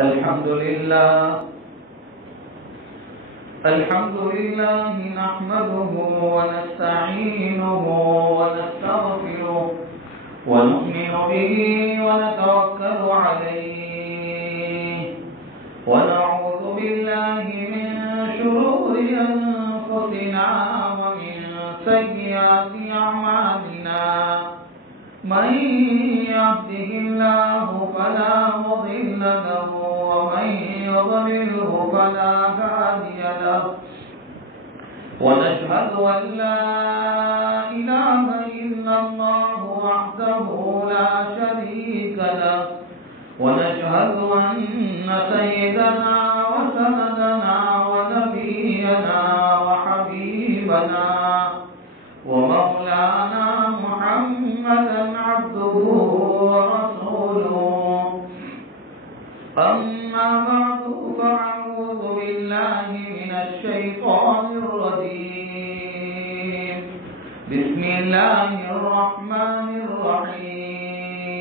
الحمد لله نحمده ونستعينه ونستغفره ونؤمن به ونتوكل عليه ونعوذ بالله من شرور أنفسنا ومن سيئات أعمالنا من يهده الله فلا مضل له ومن يضلله فلا هادي له ونشهد أن لا إله إلا الله وحده لا شريك له ونشهد أن سيدنا وسندنا ونبينا وحبيبنا ومولانا محمدا عبده ورسوله أما بعد فأعوذ بالله من الشيطان الرجيم بسم الله الرحمن الرحيم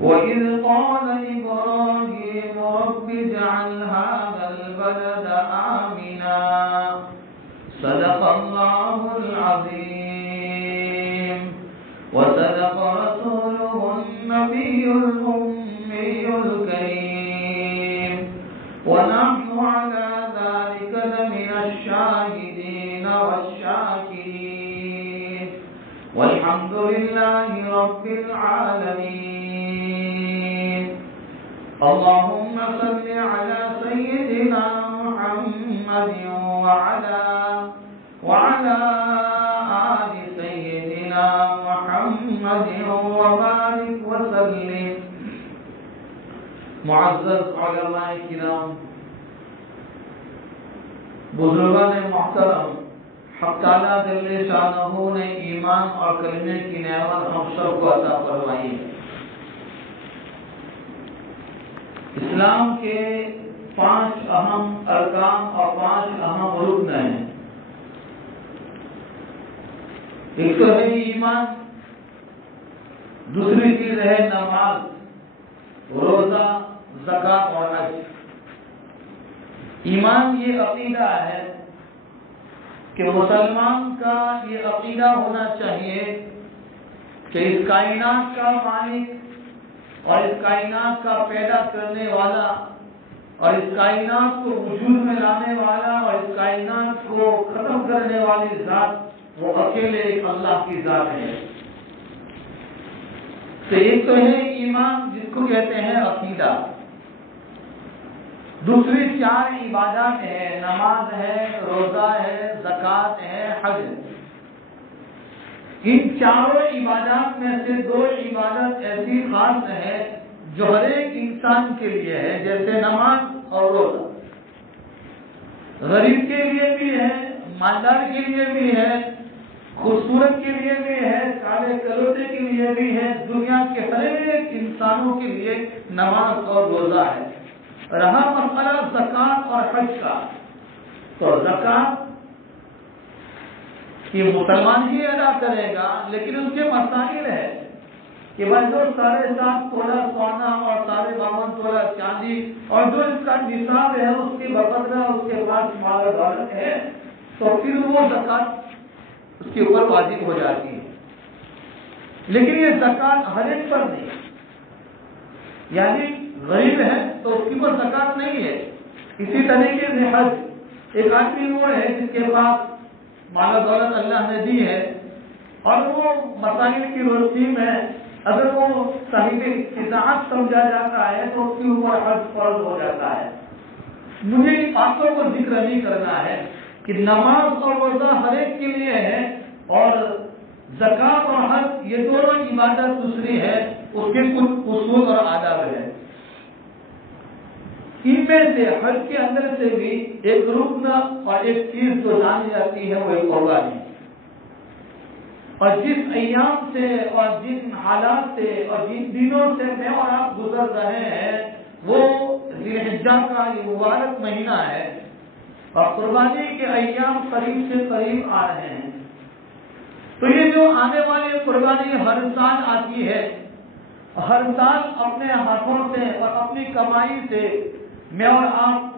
وإذ قال إبراهيم رب اجعل هذا البلد آمنا صدق الله العظيم وصدق رسوله النبي الأمي الكريم ونحن على ذلك لمن الشاهدين والشاكرين والحمد لله رب العالمين اللهم صل على سيدنا محمد وعلى آل سيدنا محمد وبارك وسلم معزز علماء کرام بزرگان محترم حق تعالیٰ جل شانہ نے ایمان اور کلمے کی نعمت ہم سب کو عطا فرمائی ہے۔ اسلام کے 5 اہم ارکان اور 5 اہم رکن ہیں۔ ایک تو ہے ایمان، دوسری چیز ہے نماز، روزہ، زکات اور حج۔ ایمان یہ عقیدہ ہے کہ مسلمان کا یہ عقیدہ ہونا چاہیے کہ اس کائنات کا مالک اور اس کائنات کا پیدا کرنے والا اور اس کائنات کو وجود میں لانے والا اور اس کائنات کو ختم کرنے والی ذات وہ اکیلے ایک اللہ کی ذات ہے۔ تو ایک تو ہے ایمان جس کو کہتے ہیں عقیدہ، دوسری 4 عبادات ہیں، نماز ہے، روزہ ہے، زکات ہے، حج ہے۔ ان چاروں عبادات میں سے 2 عبادت ایسی خاص ہے جو ہر ایک انسان کے لیے ہے، جیسے نماز اور روزہ۔ غریب کے لیے بھی ہے، مالدار کے لیے بھی ہے، خوبصورت کے لیے بھی ہے، کالے کلوٹے کے لیے بھی ہے، دنیا کے ہر ایک انسانوں کے لیے نماز اور روزہ ہے۔ رہا مسئلہ زکات اور حج کا، تو زکات یہ مسلمان ہی ادا کرے گا، لیکن اس کے مسائل ہے کہ بھائی جو 7.5 تولہ سونا اور 52 تولہ چاندی اور جو اس کا نصاب ہے اس کی بقدرہ اس کے پاس مال دولت ہے، تو پھر وہ زکات اس کے اوپر واجب ہو جاتی ہے۔ لیکن یہ زکات ہر ایک پر نہیں، یعنی غریب ہے تو اس کی پر زکات نہیں ہے۔ اسی طریقے سے حج، ایک آدمی وہ ہے جس کے پاس مال و دولت اللہ نے دی ہے اور وہ مسائل کی روشنی میں اگر وہ صحیح استطاعت سمجھا جاتا ہے تو اس کے اوپر حج فرض ہو جاتا ہے۔ مجھے ان باتوں کو ذکر نہیں کرنا ہے کہ نماز اور روزہ ہر ایک کے لیے ہے اور زکات اور حج یہ دونوں عبادت دوسری ہے، اس کے کچھ اصول اور آداب ہے۔ ان میں سے حج کے اندر سے بھی ایک رکن اور ایک چیز جو جانی جاتی ہے وہ ایک قربانی، اور جس ایام سے اور جن حالات سے اور جن دنوں سے میں اور آپ گزر رہے ہیں وہ ذی الحجہ کا یہ مبارک مہینہ ہے اور قربانی کے ایام قریب سے قریب آ رہے ہیں۔ تو یہ جو آنے والی قربانی ہر سال آتی ہے ہر سال اپنے ہاتھوں سے اور اپنی کمائی سے میں اور آپ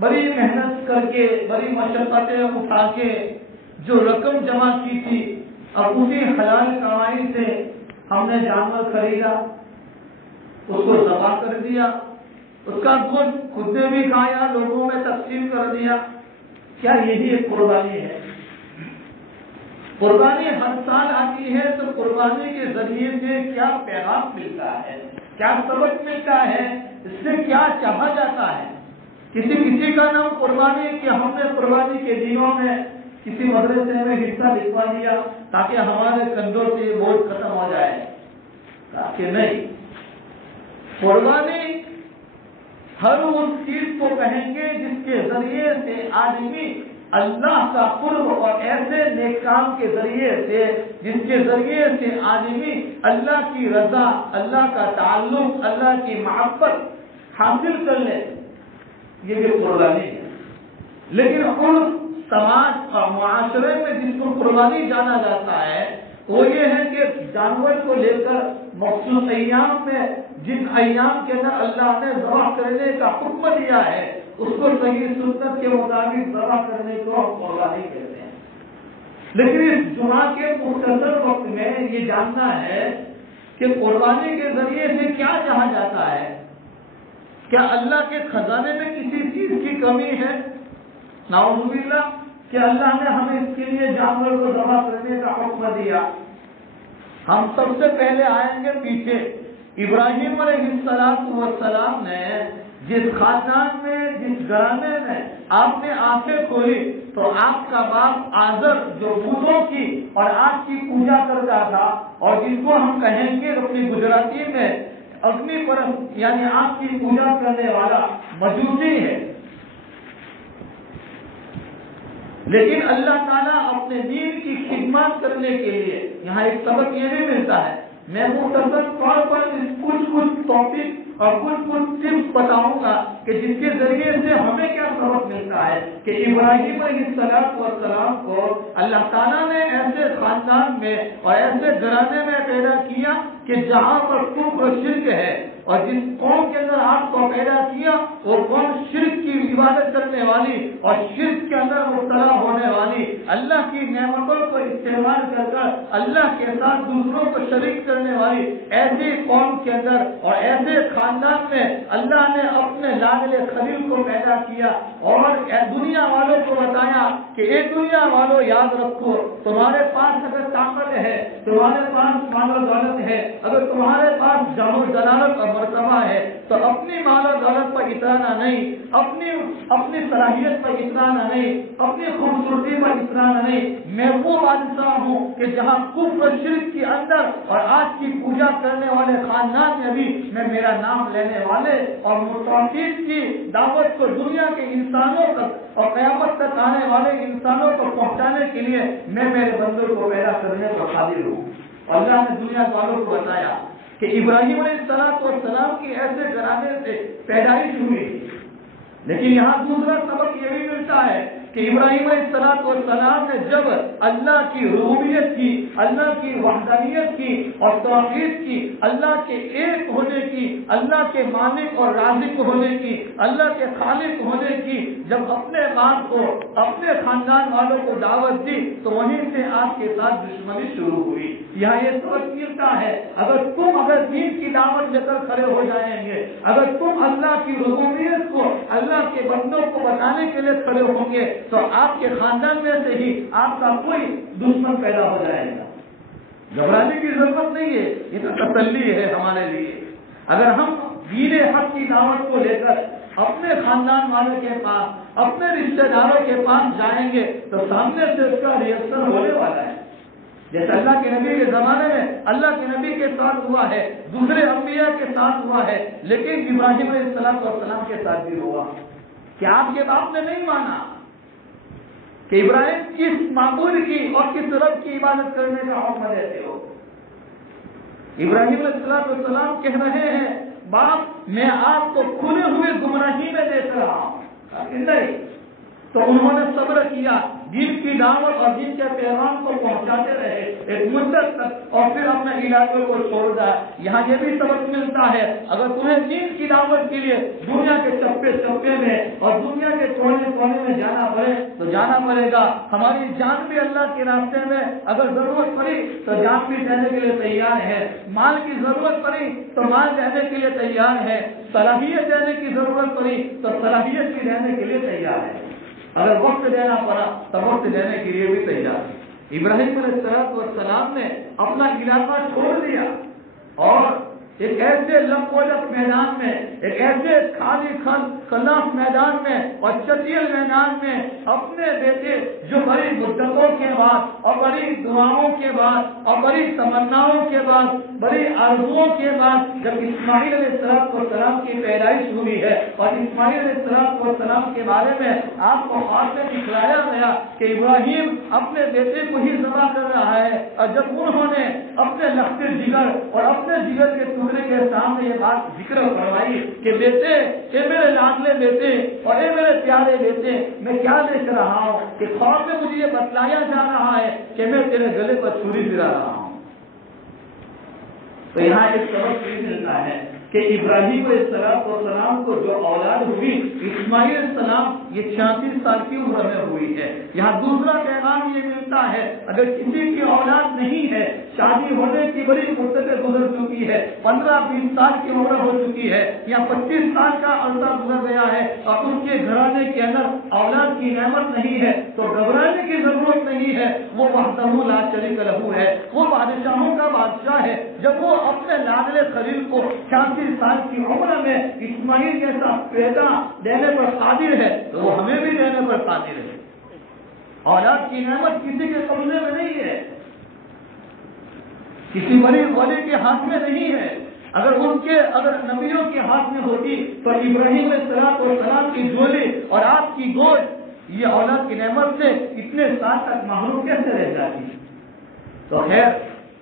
بڑی محنت کر کے بڑی مشقتیں اٹھا کے جو رقم جمع کی تھی، اب اسی حلال کمائی سے ہم نے جانور خریدا، اس کو ذبح کر دیا، اس کا گوشت خود نے بھی کھایا، لوگوں میں تقسیم کر دیا. کیا یہی ایک قربانی ہے؟ قربانی ہر سال آتی ہے تو قربانی کے ذریعے سے کیا پیغام ملتا ہے، کیا سبق ملتا ہے، اس سے کیا چاہا جاتا ہے؟ کسی کا نام قربانی کہ ہم نے قربانی کے دنوں میں کسی مدرسے میں حصہ لکھوا دیا تاکہ ہمارے کندھوں سے یہ بوجھ ختم ہو جائے، تاکہ نہیں. قربانی ہر اس چیز کو کہیں گے جس کے ذریعے سے آدمی اللہ کا قرب اور ایسے نیک کام کے ذریعے سے جس کے ذریعے سے آدمی اللہ کی رضا، اللہ کا تعلق، اللہ کی محبت حاصل کر لے، یہ بھی قربانی ہے. لیکن ان سماج اور معاشرے میں جس کو قربانی جانا جاتا ہے وہ یہ ہے کہ جانور کو لے کر مخصوص ایام میں، جن ایام کے اندر اللہ نے ذبح کرنے کا حکم دیا ہے، اس کو صحیح سنت کے مطابق ذبح کرنے کو ہم قربانی کہتے ہیں. لیکن اس جمعہ کے مختصر وقت میں یہ جاننا ہے کہ قربانی کے ذریعے سے کیا چاہا جاتا ہے. کیا اللہ کے خزانے میں کسی چیز کی کمی ہے؟ نعوذ باللہ. کہ اللہ نے ہمیں اس کے لیے جانور کو ذبح کرنے کا حکم دیا. ہم سب سے پہلے آئیں گے پیچھے. ابراہیم علیہ السلام نے جس خاندان میں، جس گھرانے میں آپ نے آنکھیں کھولی تو آپ کا باپ آزر جو بتوں کی اور آگ کی پوجا کرتا تھا، اور جس کو ہم کہیں گے اپنی گجراتی میں اگنی پرست یعنی آگ کی پوجا کرنے والا مجوسی ہے. لیکن اللہ تعالیٰ اپنے دین کی خدمت کرنے کے لیے یہاں ایک سبق یہ بھی ملتا ہے. میں مختصر طور پر کچھ ٹاپک اور کچھ ٹپس بتاؤں گا کہ جس کے ذریعے سے ہمیں کیا سبق ملتا ہے کہ ابراہیم علیہ السلام کو اللہ تعالیٰ نے ایسے خاندان میں اور ایسے گھرانے میں پیدا کیا کہ جہاں پر کفر اور شرک ہے، اور جس قوم کے اندر آپ کو پیدا کیا وہ قوم شرک کی عبادت کرنے والی اور شرک کے اندر مبتلا ہونے والی، اللہ کی نعمتوں کو استعمال کر کر اللہ کے ساتھ دوسروں کو شریک کرنے والی ایسی قوم کے اندر اور ایسے خاندان میں اللہ نے اپنے لاڈلے خلیل کو پیدا کیا اور دنیا والوں کو بتایا کہ اے دنیا والوں یاد رکھو، تمہارے پاس اگر طاقت ہے، تمہارے پاس مال و دولت ہے، اگر تمہارے پاس جاہ و جلالت اور مرتبہ ہے تو اپنی مال و دولت پر اترانا نہیں، اپنی صلاحیت پر اترانا نہیں، اپنی خوبصورتی پر اترانا نہیں. میں وہ بادشاہ ہوں کہ جہاں کفر و شرک کے اندر اور آج کی پوجا کرنے والے خاندان میں بھی میں میرا نام لینے والے اور توحید کی دعوت کو دنیا کے انسانوں تک اور قیامت تک آنے والے انسانوں کو پہنچانے کے لیے میں میرے بندوں کو پیدا کرنے کو قادر ہوں. اللہ نے دنیا والوں کو بتایا کہ ابراہیم علیہ السلام کی ایسے گھرانے سے پیدائش ہوئی. لیکن یہاں دوسرا سبق یہ بھی ملتا ہے کہ ابراہیم علیہ السلام نے جب اللہ کی ربوبیت کی، اللہ کی وحدانیت کی اور توحید کی، اللہ کے ایک ہونے کی، اللہ کے مالک اور رازق ہونے کی، اللہ کے خالق ہونے کی جب اپنے باپ کو، اپنے خاندان والوں کو دعوت دی تو وہیں سے آپ کے ساتھ دشمنی شروع ہوئی. یہاں یہ سبق ملتا ہے اگر دین کی دعوت لے کر کھڑے ہو جائیں گے، اگر تم اللہ کی ربوبیت کو اللہ کے بندوں کو بتانے کے لیے کھڑے ہوں گے تو آپ کے خاندان میں سے ہی آپ کا کوئی دشمن پیدا ہو جائے گا. گھبرانے کی ضرورت نہیں ہے، یہ تو تسلی ہے ہمارے لیے. اگر ہم دین حق کی دعوت کو لے کر اپنے خاندان والوں کے پاس، اپنے رشتہ داروں کے پاس جائیں گے تو سامنے سے اس کا ریئیکشن ہونے والا ہے. جیسے اللہ کے نبی کے زمانے میں اللہ کے نبی کے ساتھ ہوا ہے، دوسرے انبیاء کے ساتھ ہوا ہے، لیکن ابراہیم علیہ السلام کے ساتھ بھی ہوا. کیا آپ کے باپ نے نہیں مانا کہ ابراہیم کس معبود کی اور کس رب کی عبادت کرنے کا حکم دیتے ہو؟ ابراہیم علیہ السلام کہہ رہے ہیں باپ میں آپ کو کھلے ہوئے گمراہی میں دیکھ رہا ہوں. نہیں تو انہوں نے صبر کیا، دین کی دعوت اور دین کے پیغام کو پہنچاتے رہے ایک مدت تک اور پھر اپنے علاقے کو چھوڑ دیا. یہاں یہ بھی سبق ملتا ہے اگر تمہیں دین کی دعوت کے لیے دنیا کے چپے چپے میں اور دنیا کے کونے کونے میں جانا پڑے تو جانا پڑے گا. ہماری جان بھی اللہ کے راستے میں اگر ضرورت پڑی تو جان بھی دینے کے لیے تیار ہے, مال کی ضرورت پڑی تو مال دینے کے لیے تیار ہے, صلاحیت دینے کی ضرورت پڑی تو صلاحیت بھی دینے کے لیے تیار ہے, اگر وقت دینا پڑا تو وقت دینے کے لیے بھی تیار ہے. ابراہیم علیہ السلام نے اپنا علاقہ چھوڑ دیا اور ایک ایسے لمبولک میدان میں, ایک ایسے خالی خلاف میدان میں اور چٹیل میدان میں اپنے بیٹے جو بڑی مدتوں کے بعد اور بڑی دعاؤں کے بعد اور بڑی تمناؤں کے بعد بڑی آرزوؤں کے بعد جب اسماعیل علیہ السلام کی پیدائش ہوئی ہے اور اسماعیل علیہ السلام کے بارے میں آپ کو خواب میں دکھلایا گیا کہ ابراہیم اپنے بیٹے کو ہی ذبح کر رہا ہے, اور جب انہوں نے اپنے لخت جگر اور اپنے جگر کے ٹکڑے کے سامنے یہ بات ذکر کروائی کہ بیٹے, اے میرے لاڈلے بیٹے اور اے میرے پیارے بیٹے, میں کیا دیکھ رہا ہوں کہ خواب میں مجھے یہ بتلایا جا رہا ہے کہ میں تیرے گلے پر چھری پھرا رہا ہوں. تو یہاں ایک سبق یہ ملتا ہے کہ ابراہیم علیہ السلام کو جو اولاد ہوئی اسماعیل علیہ السلام یہ 36 سال کی عمر میں ہوئی ہے. یہاں دوسرا پیغام یہ ملتا ہے اگر کسی کی اولاد نہیں ہے, شادی ہونے کی بڑی مدتیں گزر چکی ہے, 15-20 سال کی عمر ہو چکی ہے یا 25 سال کا عرصہ گزر گیا ہے اور اس کے گھرانے کے اندر اولاد کی نعمت نہیں ہے تو گھبرانے کی ضرورت نہیں ہے. وہ وحدہ لا شریک لہ ہے, وہ بادشاہوں کا بادشاہ ہے. جب وہ اپنے لاڈلے خلیل کو 36 سال کی عمر میں اسماعیل جیسا پیدا دینے پر قادر ہے تو وہ ہمیں بھی دینے پر قادر ہے. اولاد کی نعمت کسی کے قبضے میں نہیں ہے, کسی بڑی ولی کے ہاتھ میں نہیں ہے. اگر نبیوں کے ہاتھ میں ہوتی تو ابراہیم علیہ السلام کی جھولی اور آپ کی گود یہ اولاد کی نعمت سے اتنے سال تک محروم کیسے رہ جاتی. تو خیر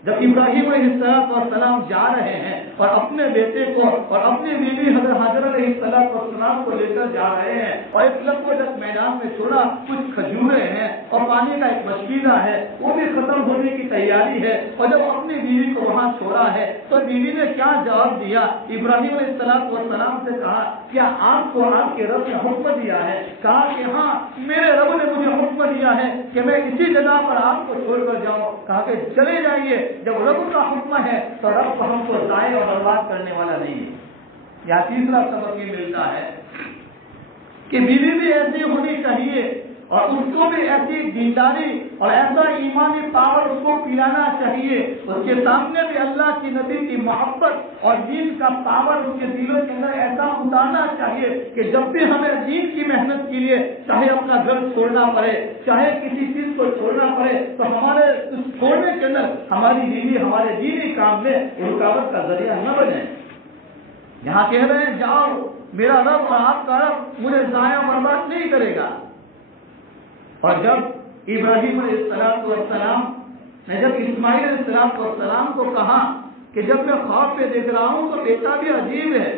جب ابراہیم علیہ السلام جا رہے ہیں اور اپنے بیٹے کو اور اپنی بیوی حضرت حاجرہ علیہ السلام کو لے کر جا رہے ہیں اور ایک لمبولک میدان میں چھوڑا, کچھ کھجورے ہیں اور پانی کا ایک مشکینہ ہے وہ بھی ختم ہونے کی تیاری ہے, اور جب اپنی بیوی کو وہاں چھوڑا ہے تو بیوی نے کیا جواب دیا. ابراہیم علیہ السلام سے کہا کیا آپ کو آپ کے رب نے حکم دیا ہے؟ کہا کہ ہاں میرے رب نے مجھے حکم دیا ہے کہ میں اسی جگہ پر آپ کو چھوڑ کر جاؤں. کہا کہ چلے جائیے, جب رب کا حکم ہے تو رب ہم کو ضائع اور برباد کرنے والا نہیں ہے. یا تیسرا سبق یہ ملتا ہے کہ بیوی بھی ایسی ہونی چاہیے اور اس کو بھی ایسی دینداری اور ایسا ایمانی پاور اس کو پلانا چاہیے, اس کے سامنے بھی اللہ کی نبی کی محبت اور دین کا پاور اس کے دلوں کے اندر ایسا اتارنا چاہیے کہ جب بھی ہمیں دین کی محنت کے لیے چاہے اپنا گھر چھوڑنا پڑے, چاہے کسی چیز کو چھوڑنا پڑے, تو ہمارے اس چھوڑنے کے اندر ہماری بیوی ہمارے دینی کام میں رکاوٹ کا ذریعہ نہ بنے. یہاں کہہ رہے ہیں جاؤ, میرا رب اور آپ کا رب مجھے ضائع برباد نہیں کرے گا. اور جب ابراہیم علیہ السلام نے جب اسماعیل علیہ السلام کو کہا کہ جب میں خواب پہ دیکھ رہا ہوں تو بیٹا بھی عجیب ہے,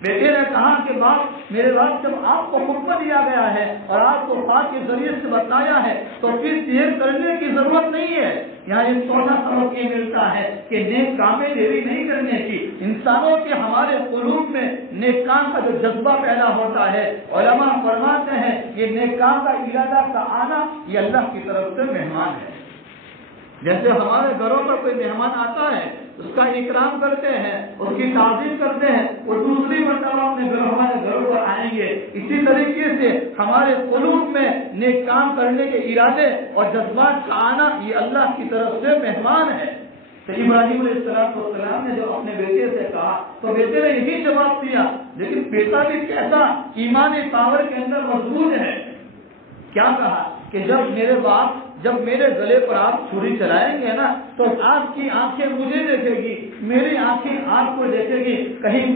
بیٹے نے کہا کہ باپ میرے باپ جب آپ کو حکم دیا گیا ہے اور آپ کو خواب کے ذریعے سے بتایا ہے تو پھر دیر کرنے کی ضرورت نہیں ہے. یہاں ایک چوتھا سبق یہ ملتا ہے کہ نیک کامیں دیری نہیں کرنے کی. انسانوں کے ہمارے قلوب میں نیک کام کا جو جذبہ پیدا ہوتا ہے, علماء فرماتے ہیں یہ نیک کام کا ارادہ کا آنا یہ اللہ کی طرف سے مہمان ہے. جیسے ہمارے گھروں پر کوئی مہمان آتا ہے اس کا اکرام کرتے ہیں, اس کی تعظیم کرتے ہیں, وہ دوسری مرتبہ ہمارے گھروں پر آئیں گے. اسی طریقے سے ہمارے قلوب میں نیک کام کرنے کے ارادے اور جذبات کا آنا یہ اللہ کی طرف سے مہمان ہے. تو ابراہیم علیہ السلام نے جو اپنے بیٹے سے کہا تو بیٹے نے یہی جواب دیا, لیکن بیٹا بھی کیسا ایمانی پاور کے اندر مضبوط ہے. کیا کہا کہ جب میرے گلے پر آپ چھری چلائیں گے نا تو آپ کی آنکھیں مجھے دیکھے گی, میری آنکھیں آپ کو دیکھے گی. کہیں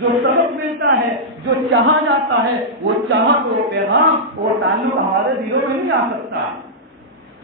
جو سبق ملتا ہے، جو چاہا جاتا ہے، وہ چاہت و پیغام اور تعلق ہمارے دلوں میں نہیں آ سکتا۔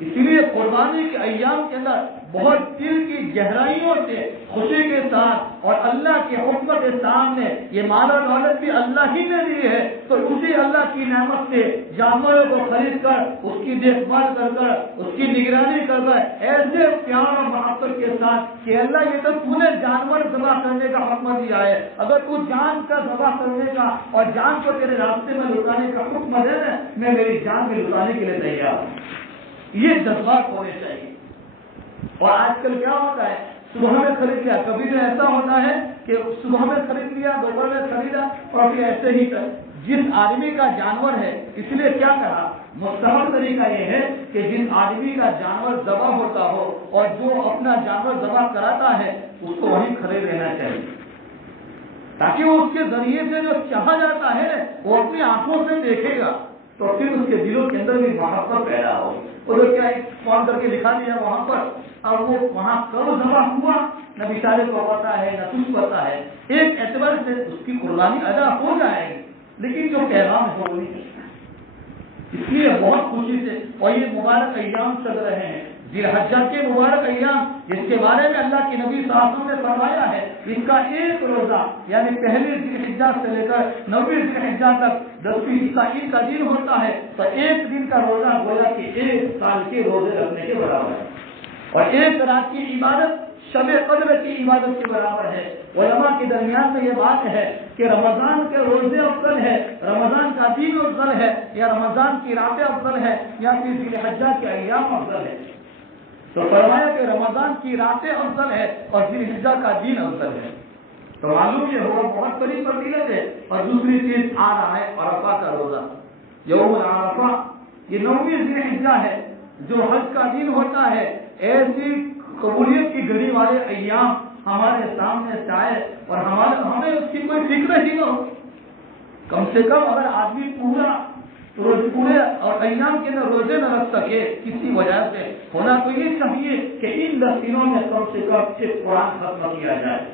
اسی لیے قربانی کے ایام کے اندر بہت دل کی گہرائیوں سے خوشی کے ساتھ اور اللہ کے حکم کے سامنے، یہ مال و دولت بھی اللہ ہی نے دی ہے، تو اسی اللہ کی نعمت سے جانوروں کو خرید کر اس کی دیکھ بھال کر کر اس کی نگرانی کر کر ایسے پیار اور محبت کے ساتھ کہ اللہ یہ تو تو نے جانور ذبح کرنے کا حکم دیا ہے، اگر تو جان کا ذبح کرنے کا اور جان کو تیرے راستے میں لٹانے کا حکم دے دے، میں میری جان میں لٹانے کے لیے تیار ہوں۔ یہ جذبات ہونے چاہیے۔ اور آج کل کیا ہوتا ہے، صبح میں خرید لیا، کبھی تو ایسا ہوتا ہے کہ صبح میں خرید لیا، دوپہر میں خریدا اور پھر ایسے ہی جس آدمی کا جانور ہے، اس لیے کیا کہا، مستحب طریقہ یہ ہے کہ جس آدمی کا جانور ذبح ہوتا ہو اور جو اپنا جانور ذبح کراتا ہے اس کو وہی خرید لینا چاہیے، تاکہ وہ اس کے ذریعے سے جو چاہا جاتا ہے وہ اپنی آنکھوں سے دیکھے گا، تو پھر اس کے دلوں کے اندر بھی محبت پیدا ہو۔ اور کیا فون کر کے لکھا دیا وہاں پر، اب وہ وہاں کب ذبح ہوا نہ بیچارے کو پتا ہے نہ کچھ پتا ہے، ایک اعتبار سے اس کی قربانی ادا ہو جائے گی، لیکن جو پیغام ہے وہ نہیں چلتا۔ اس لیے بہت خوشی سے، اور یہ مبارک ایام چل رہے ہیں، ذی الحجہ کے مبارک ایام، جس کے بارے میں اللہ کے نبی صلی اللہ علیہ وسلم نے فرمایا ہے، اس کا ایک روزہ یعنی پہلی ذی الحجہ سے لے کر 9ویں ذی الحجہ تک 10ویں عید کا دن ہوتا ہے، تو ایک دن کا روزہ گویا کہ 1 سال کے روزے رکھنے کے برابر ہے، اور ایک رات کی عبادت شب قدر کی عبادت کے برابر ہے۔ علماء کے درمیان میں یہ بات ہے کہ رمضان کے روزے افضل ہے، رمضان کا دن افضل ہے، یا رمضان کی راتیں افضل ہے، یا پھر ذی الحجہ کے ایام افضل ہے، تو فرمایا کہ رمضان کی راتیں افضل ہے اور ذی الحجہ کا دن افضل ہے۔ تو معلوم یہ ہوا بہت بڑی فضیلت ہے۔ اور دوسری چیز آ رہا ہے عرفہ کا روزہ، یوم عرفہ، یہ 9ویں ذی الحجہ ہے، جو حج کا دن ہوتا ہے۔ ایسی قبولیت کی گھڑی والے ایام ہمارے سامنے سے آئے اور ہمیں اس کی کوئی فکر ہی نہ ہو، کم سے کم اگر آدمی پورے اور ایام کے اندر روزے نہ رکھ سکے کسی وجہ سے، ہونا تو یہ چاہیے کہ ان 10 دنوں میں کم سے کم ایک قرآن ختم کیا جائے،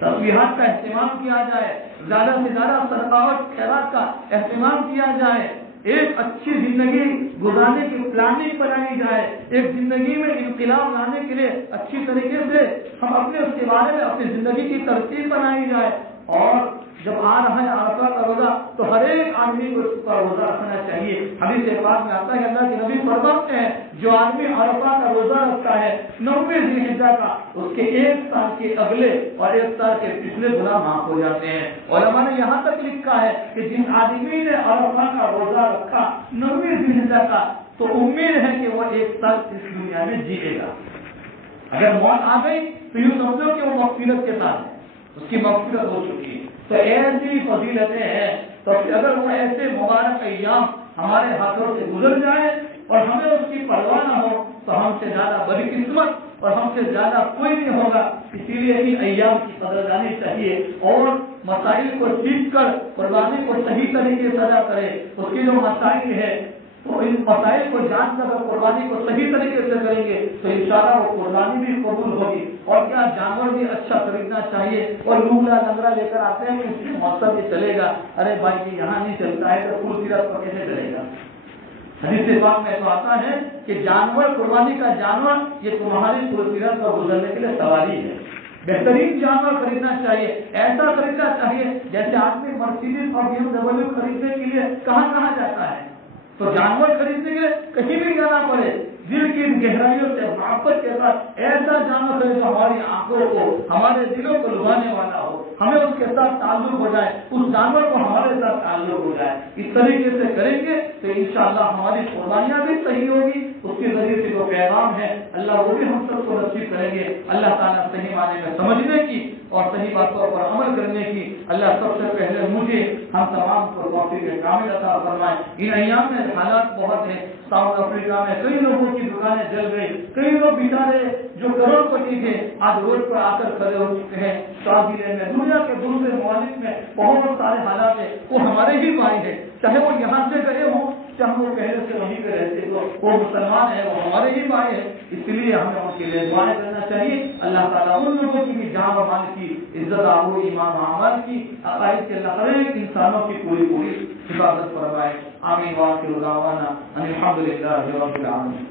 تسبیحات کا اہتمام کیا جائے، زیادہ سے زیادہ صدقات خیرات کا اہتمام کیا جائے، ایک اچھی زندگی گزارنے کی پلاننگ بنائی جائے، ایک زندگی میں انقلاب لانے کے لیے اچھی طریقے سے ہم اپنے اس کے بارے میں اپنی زندگی کی ترتیب بنائی جائے۔ اور جب آ رہا ہے عرفہ کا روزہ تو ہر ایک آدمی کو اس کا روزہ رکھنا چاہیے۔ حدیث پاک میں آتا ہے اللہ کے نبی فرماتے ہیں جو آدمی عرفہ کا روزہ رکھتا ہے 9ویں ذی الحجہ کا، اس کے 1 سال کے اگلے اور 1 سال کے پچھلے گناہ معاف ہو جاتے ہیں۔ علماء نے یہاں تک لکھا ہے کہ جس آدمی نے عرفہ کا روزہ رکھا 9ویں ذی الحجہ کا، تو امید ہے کہ وہ 1 سال اس دنیا میں جیے گا۔ اگر موت آ گئی تو یوں سمجھو کہ وہ مغفرت کے ساتھ ہے، اس کی مغفرت ہو چکی ہے۔ تو ایسی فضیلتیں ہیں، تو اگر وہ ایسے مبارک ایام ہمارے ہاتھوں سے گزر جائے اور ہمیں اس کی پرواہ نہ ہو تو ہم سے زیادہ بڑی قسمت اور ہم سے زیادہ کوئی نہیں ہوگا۔ اسی لیے ان ایام کی قدر جانی چاہیے اور مسائل کو سیکھ کر قربانی کو صحیح طریقے سے ادا کرے۔ اس کے جو مسائل ہے تو ان مسائل کو جان کر قربانی کو صحیح طریقے سے کریں گے تو انشاءاللہ وہ قربانی بھی قبول ہوگی۔ اور کیا جانور بھی اچھا خریدنا چاہیے، اور لوگلا لنگڑا لے کر آتے ہیں کہ اس کے مقصد یہ چلے گا، ارے بھائی جی یہاں نہیں چلتا ہے تو پھول سیرت پر کیسے چلے گا۔ حدیث پاک میں تو آتا ہے کہ جانور، قربانی کا جانور یہ تمہاری پھول سیرت پر گزرنے کے لیے سواری ہے۔ بہترین جانور خریدنا چاہیے، ایسا خریدنا چاہیے جیسے آدمی مرسیڈیز اور BMW خریدنے کے لیے کہاں جاتا ہے، تو جانور خریدنے کے لیے کہیں بھی جانا پڑے، دل کی گہرائیوں سے محبت کے ساتھ ایسا جانور خرید جو ہماری آنکھوں کو، ہمارے دلوں کو لبھانے والا ہو، ہمیں اس کے ساتھ تعلق ہو جائے، اس جانور کو ہمارے ساتھ تعلق ہو جائے۔ اس طریقے سے کریں گے تو انشاءاللہ ہماری قربانیاں بھی صحیح ہوگی، اس کے ذریعے سے جو پیغام ہے اللہ وہ بھی ہم سب کو نصیب کریں گے۔ اللہ تعالیٰ صحیح معنی میں سمجھنے کی اور صحیح باتوں پر عمل کرنے کی اللہ سب سے پہلے مجھے ہم تمام کو توفیق کامل عطا فرمائے۔ ان ایام میں حالات بہت ہیں، ساؤتھ افریقہ میں کئی لوگوں کی دکانیں جل گئی، کئی لوگ بیچارے جو کروڑ پتی تھے آج روڈ پر آ کر کھڑے ہو چکے ہیں۔ شاہجیرے میں، دنیا کے دوسرے ممالک میں بہت سارے حالات ہیں، وہ ہمارے ہی بھائی ہیں، چاہے وہ یہاں سے گئے ہوں ہم وہ پہلے سے وہیں پہ رہتے تو وہ مسلمان ہے، وہ ہمارے ہی بھائی ہے، اس لیے ہمیں ان کے لیے دعائیں کرنا چاہیے۔ اللہ تعالیٰ ان لوگوں کی بھی جان و مال کی عزت آبرو ایمان و عمل کی عقائد کے اللہ ہر ایک انسانوں کی پوری حفاظت فرمائے۔ آمین۔ واخر دعوانا ان الحمد للہ رب العالمین۔